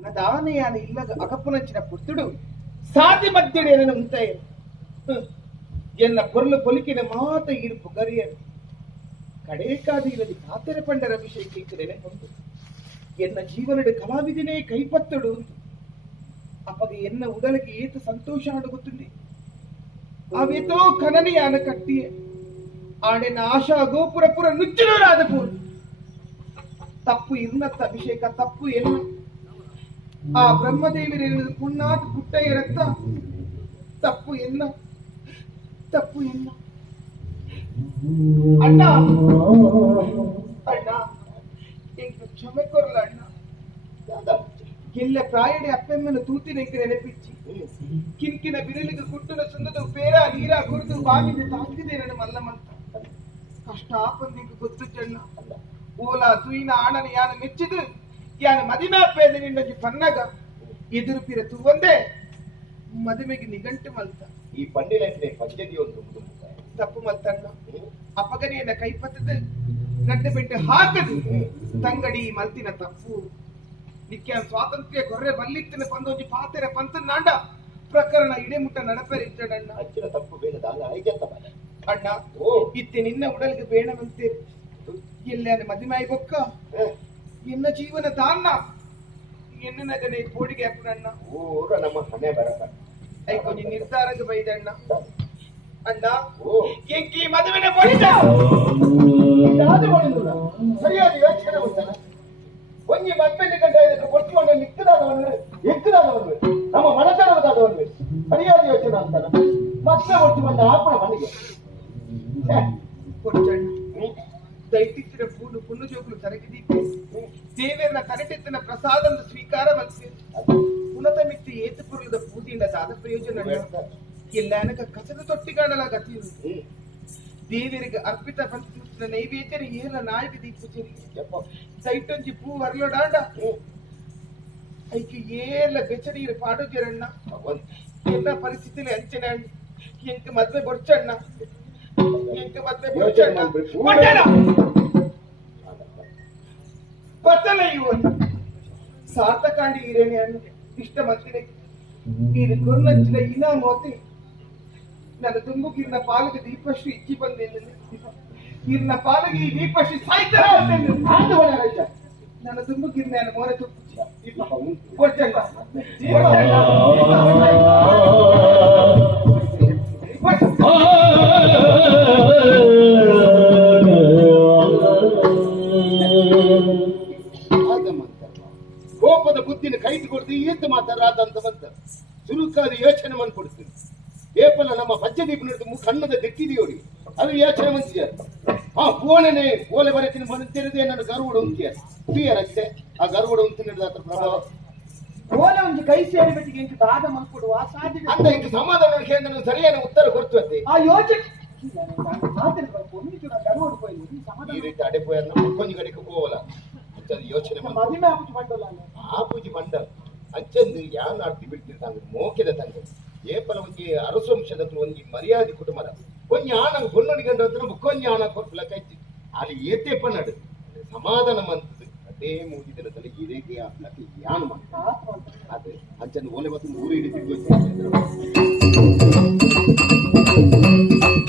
దానయాని ఇళ్ళకు అకప్పునొచ్చిన పుత్రుడు సాతి మధ్యుడేనని ఉంటే ఎన్న పొరలు పొలికిన మాత ఈడుపు గరి అని కడే కాదు ఇలది కాతెర పండర అభిషేకించడనే పొందు. ఎన్న జీవనుడు కళావిధినే కైపత్తుడు అప్పటి ఎన్న ఉదలకి ఏత సంతోషం అడుగుతుంది అవితో కనని ఆన కట్టి ఆడిన ఆశా గోపురపుర నుచ్చులో రాదపో తప్పు ఇన్నత్త అభిషేక తప్పు ఎన్న ಆ ಬ್ರಹ್ಮದೇವಿರ ಪುಣ್ಣಾದ ಪುಟ್ಟಯ್ಯ ರಕ್ತ ತಪ್ಪು ಎಲ್ಲ. ತಪ್ಪು ಎಲ್ಲ. ಅಣ್ಣ. ಅಣ್ಣ. ಇಂಕ ಕ್ಷಮೆ ಕೊರಲ ಅಣ್ಣ. ಎಲ್ಲ ಪ್ರಾಯಡೆ ಅಪ್ಪೆಮ್ಮನ ತೂತಿ ಇಂಕ ನೆನಪಿಚ್ಚಿ. ಕಿನ್ಕಿನ ಬಿರಲಿಗೆ ಕುಟ್ಟನ ಸುಂದದ ಪೇರ ನೀರ ಗುರುದು ಬಾಗಿದ ತಾಕಿದೆ ನನ್ನ ಮಲ್ಲಮಂತ. ಕಷ್ಟ ಆಪಂದಿಗೆ ಗೊತ್ತು ಚೆನ್ನ ಓಲಾ ತುಯಿನ ಆಣನ ಯಾನ ಮೆಚ್ಚಿದು ಯಾನ ಮದಿಮಾ ಪೇದೆ ನಿನ್ನಗೆ ಪನ್ನಗ ಎದುರು ಪಿರ ತೂವಂದೆ ಮದುವೆಗೆ ನಿಗಂಟು ಮಲ್ತ. ಈ ಪಂಡಿಲೈಫ್ನೆ ಪದ್ಧತಿ ಒಂದು ತಪ್ಪು ಮಲ್ತಣ್ಣ. ಅಪಗನೆಯನ್ನ ಕೈಪತ್ತದು ಗಡ್ಡೆ ಬಿಟ್ಟು ಹಾಕದು. ತಂಗಡಿ ಮಲ್ತಿನ ತಪ್ಪು. ನಿತ್ಯ ಸ್ವಾತಂತ್ರ್ಯ ಕೊರ್ರೆ ಬಲ್ಲಿತ್ತಿನ ಪಂದೋಜಿ ಪಾತೆರ ಪಂತನಾಂಡ ಪ್ರಕರಣ ಇಡೆಮುಟ್ಟ ಮುಟ್ಟ ಅಚ್ಚಿನ ತಪ್ಪು ಬೇಡದ ಅಲ್ಲ ಐಜತ್ತ ಬಾಲ. ಅಣ್ಣ ಇತ್ತೆ ನಿನ್ನ ಉಡಲಿಗೆ ಬೇಡವಂತೆ. ಎಲ್ಲ ಮದಿಮಾಯಿ ಬೊಕ್ಕ. ಎನ್ನ ಜೀವನ ದಾನ್ನ ಎನ್ನ ನಗನೆ ಪೋಡಿಗೆ ಅಪ್ಪನಣ್ಣ ಊರ ನಮ್ಮ ಹಣೆ ಬರಕ ಐಕೊಂಜಿ ನಿರ್ಧಾರಕ್ಕೆ ಬೈದಣ್ಣ ಅಣ್ಣ ಓ ಎಂಕಿ ಮದುವೆನ ಪಡಿತ ಇದಾದ ಮಾಡಿಲ್ಲ ಸರಿಯಾದ ಯೋಚನೆ ಉಂಟಲ್ಲ ಒಂಜಿ ಮಕ್ಕಳಿಗೆ ಕಂಡ ಇದಕ್ಕೆ ಒಟ್ಟುಕೊಂಡು ನಿಕ್ಕದಾದವನು ಎಕ್ಕದಾದವನು ನಮ್ಮ ಮನತನವದಾದವನು ಸರಿಯಾದ ಯೋಚನೆ ಅಂತಲ್ಲ ಮತ್ತೆ ಒಟ್ಟುಕೊಂಡ ಆಪಣ ಮನೆಗೆ ಛೆ, ಕೊಡ್ಚಣ್ಣ ಹ್ಮ್, ದೈತಿತ್ತಿನ ಪೂಡು ಪುಣ್ಣು ಜೋಗುಲು ತರಗಿದೀತೆ ದೇವರನ ಪ್ರಸಾದ ಸ್ವೀಕಾರ ಮನಸ್ಸಿ ಉನ್ನತ ಮಿತ್ತಿ ಏತುಪುರದ ಪೂಜೆಯಿಂದ ಸಾಧ ಪ್ರಯೋಜನ ಎಲ್ಲಾನಕ ಕಸದ ತೊಟ್ಟಿಗಾಣಲ ಗತಿ ದೇವರಿಗೆ ಅರ್ಪಿತ ಪಂಚ ನೈವೇದ್ಯರ ಏನ ನಾಯಕ ದೀಪಚರಿ ಯಪ್ಪ, ಸೈಟೊಂಜಿ ಪೂ ವರ್ಲೋಡಾಂಡ ಐಕೆ ಏಲ ಬೆಚನೀರು ಪಾಡೋದಿರಣ್ಣ. ಎಲ್ಲ ಪರಿಸ್ಥಿತಿಲಿ ಅಂಚನೆ ಎಂಕ ಮದ್ವೆ ಬೊಡ್ಚಣ್ಣ ಎಂಕ ಮದ್ವೆ ಬೊಡ್ಚಣ್ಣ ಬತ್ತಲ ಸಾರ್ಥಕಾಂಡಿ ಹಿರೇಣಿ ಅನ್ನ ಇಷ್ಟ ಮತ್ತಿನ ಇದು ಕೊರ್ನಂಚಿನ ಇನ ಮೋತಿ ನನ್ನ ತುಂಬುಗಿರ್ನ ಪಾಲಿಗೆ ದೀಪಶ್ರೀ ಇಚ್ಚಿ ಬಂದೇನೆ ಇರ್ನ ಪಾಲಿಗೆ ಈ ದೀಪಶ್ರೀ ಸಾಯ್ತಾರ. ನನ್ನ ತುಂಬುಗಿರ್ನ ಮೋರೆ ತುಪ್ಪು ಈತ ಮಾತಾಡಂತ ಬಂತ ಸುರುಕಾದ ಯೋಚನೆ ಮಾಡ್ಕೊಡ್ತೀನಿ ಏಪಲ ನಮ್ಮ ಪಂಚದೀಪ ನಡೆದು ಕಣ್ಣದ ಗಟ್ಟಿದೆಯೋಡಿ ಅದು ಯೋಚನೆ ಮಂಚಿಯ ಹಾ ಫೋನನೆ ಓಲೆ ಬರೀತೀನಿ ಬಂದಿರದೆ ನನ್ನ ಗರುಡ ಉಂಟಿಯ. ಕ್ಲಿಯರ್ ಆ ಗರುಡ ಉಂಟು ನಡೆದ ಪ್ರಭಾವ. ಓಲೆ ಒಂದು ಕೈ ಸೇರಿ ಬಿಟ್ಟಿಗೆ ಇಂಕ ದಾದ ಮಲ್ಕೊಡುವ ಸಾಧ್ಯ ಅಂದ ಈಗ ಸಮಾಧಾನ ಕೇಂದ್ರ ಸರಿಯಾದ ಉತ್ತರ ಕೊಡ್ತದೆ. ಆ ಯೋಚನೆ ಈ ರೀತಿ ಅಡೆಪೋಯನ್ನ ಕೊಂಚ ಕಡೆಗೆ ಹೋಗಲ್ಲ. ಯೋಚನೆ ಮದಿಮೆ ಆಪುಜಿ ಮಂಡಲ ಆಪೂಜಿ ಮಂಡ ಅಂಚಂದು ಯಾನ್ ಆಡ್ತಿ ಬಿಡ್ತಿರ್ತಾಂಗ ಮೋಕೆದ ತಂಗ ಏಪಲ ಒಂಜಿ ಅರಸವಂಶದ ಒಂಜಿ ಮರ್ಯಾದೆ ಕುಟುಂಬದ ಒಂಜಿ ಆಣ ಹೊನ್ನಡಿ ಗಂಡ ಹತ್ರ ಮುಕ್ಕೊಂಜಿ ಆಣ ಕೊರ್ಪಲ ಕೈತಿ ಅಲ್ಲಿ ಏತೆ ಪನ್ನಡು ಸಮಾಧಾನ ಮಂತದು ಅದೇ ಮೂಜಿ ದಿನದಲ್ಲಿ ಈ ರೇಖೆ ಹಾಕ್ಲಕ್ಕೆ ಯಾನ್ ಮಾಡ ಅದೇ ಅಂಚಂದು ಓಲೆ ಮತ್ತು ಊರು ಹಿಡಿದು